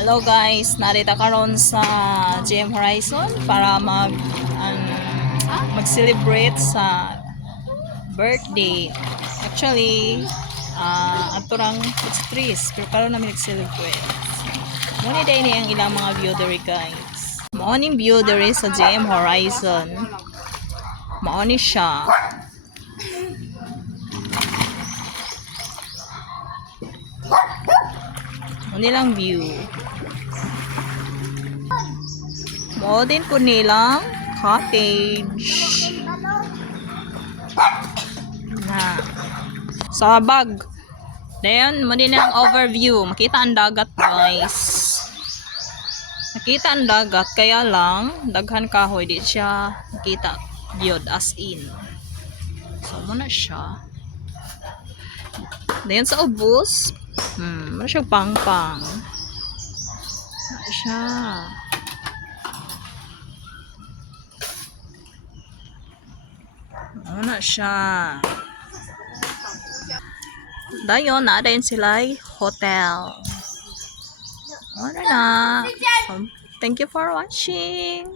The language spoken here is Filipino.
Hello guys, narita karon sa GM Horizon para mag-celebrate sa birthday. Actually, ato rang it's trees, pero karon namin nag-celebrate. Muna day ni ang ilang mga view dere guys. Mao ning view dere sa GM Horizon. Mao ni siya. Nilang view. Mo din po nilang cottage. Na. Sa bag. Then, mo din ang overview. Makita ang dagat, guys. Nakita ang dagat, kaya lang, daghan kahoy. Di siya nakita yun as in. So, muna siya. Then, sa ubos, muna siya pang-pang. Muna siya. Muna siya. Dayon, naadayin sila hotel. Ano na. Thank you for watching.